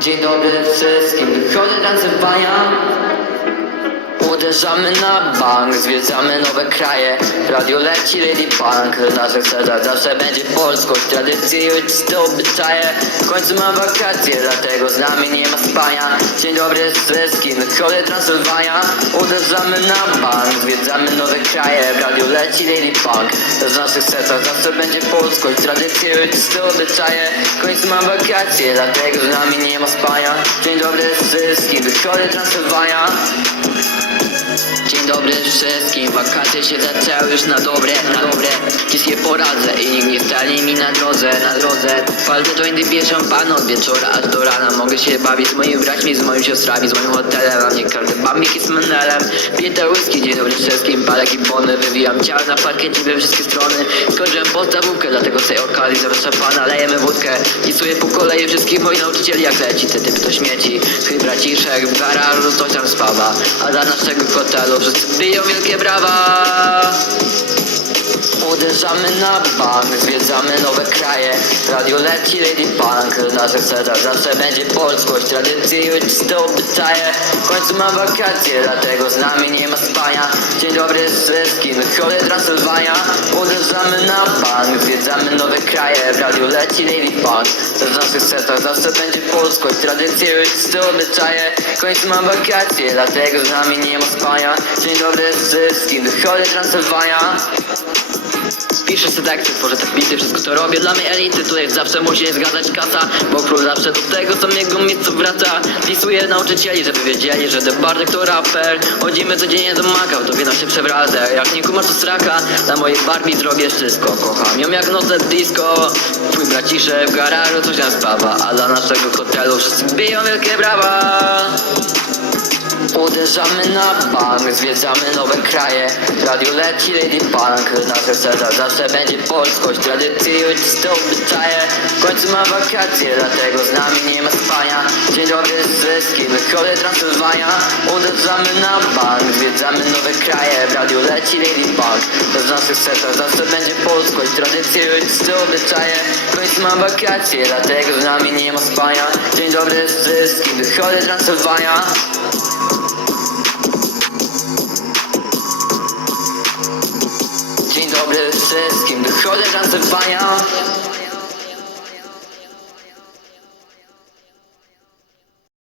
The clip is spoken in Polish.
Dzień dobry wszystkim, wychodzę tancowania Uderzamy na bank, zwiedzamy nowe kraje. Radio leci Lady Punk, w naszych sercach zawsze będzie polskość Tradycje i uczciwe obyczaje. W końcu mam wakacje, dlatego z nami nie ma spania. Dzień dobry wszystkim, wychodzę Transylwania. Uderzamy na bank, zwiedzamy nowe kraje. Radio leci Lady Punk, w naszych sercach zawsze będzie polskość Tradycje i uczciwe obyczaje. W końcu mam wakacje, dlatego z nami nie ma spania. Dzień dobry wszystkim, wychodzę Transylwania Dzień dobry wszystkim, wakacje się zaczęły już na dobre, na dobre poradzę i nikt nie stanie mi na drodze, na drodze. Palce jointy piję szampan od wieczora aż do rana. Mogę się bawić z moimi braćmi, z moimi siostrami, z moim hotelem. A nie każdy bambik jest menelem Piję te whisky, dzień dobry wszystkim, palę kipony Wywijam ciało na parkiecie we wszystkie strony. Skończyłem podstawówkę, dlatego z tej okazji zamiast szampana lejemy wódkę. Pisuję po kolei wszystkich moich nauczycieli jak leci Te typy to śmieci, twój braciszek w garażu coś tam spawa. A dla naszego hotelu wszyscy biją wielkie brawa Uderzamy na bank, zwiedzamy nowe kraje. Radio leci Lady Punk, w naszych sercach zawsze będzie polskość. Tradycje i uczciwe obyczaje W końcu mam wakacje, dlatego z nami nie ma spania. Dzień dobry wszystkim, wychodzę Transylwania. Uderzamy na bank, zwiedzamy nowe kraje. Radio leci Lady Punk, w naszych sercach zawsze będzie polskość. Tradycje i uczciwe obyczaje W końcu mam wakacje, dlatego z nami nie ma spania. Dzień dobry wszystkim, wychodzę Transylwania Piszę sobie teksty, tworzę te bity, wszystko to robię dla mnie elity. Tutaj zawsze musi zgadzać kasa Bo król zawsze do tego samego miejsca wraca. Pisuję nauczycieli, żeby wiedzieli, że The Bartek to raper. Chodzimy codziennie do makał, to wiedzą się przewraca Jak nie kumasz to straka, dla mojej Barbie zrobię wszystko. Kocham ją jak noce disco. Twój braciszek w garażu coś nam spawa A dla naszego hotelu wszyscy biją wielkie brawa Uderzamy na bank, zwiedzamy nowe kraje. Radio leci Lady Punk, w naszych sercach zawsze będzie polskość. Tradycje i uczciwe obyczaje. W końcu mam wakacje, dlatego z nami nie ma spania. Dzień dobry wszystkim, wychodzę Transylwania Uderzamy na bank, zwiedzamy nowe kraje. Radio leci Lady Punk, w naszych sercach zawsze będzie polskość. Tradycje i uczciwe obyczaje. W końcu mam wakacje, dlatego z nami nie ma spania. Dzień dobry wszystkim, wychodzę Transylwania Wszystkim, wychodzę Transylwania